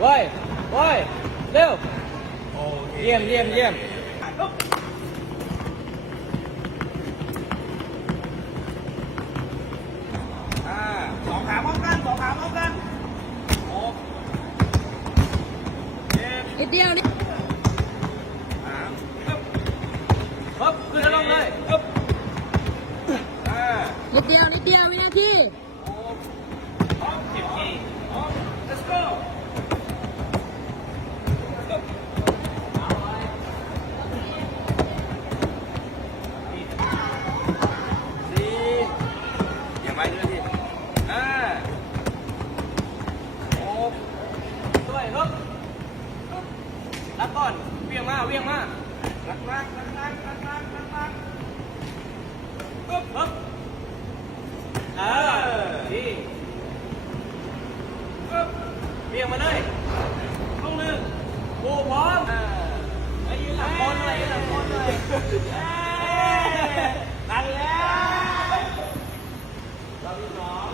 โอ้ยโอ้ยเร็วโอเคเยี่ยมเยี่ยมเยี่ยมอ่าสองขาพร้อมกันสองขาพร้อมกันหกเจ็ดนิดเดียวนิดสามฮึบฮึบขึ้นแล้วลงเลยฮึบห้านิดเดียวนิดเดียววินาที รักก่อนเวียงมาเวียงมารักมากรักมากรักมากรักมากปึ๊บปึ๊บเออที่ปึ๊บเวียงมาเลยลูกหนึ่งกูพร้อมไอ้ยืนหลังคนเลยหลังคนเลยนั่นแล้วรอบที่สอง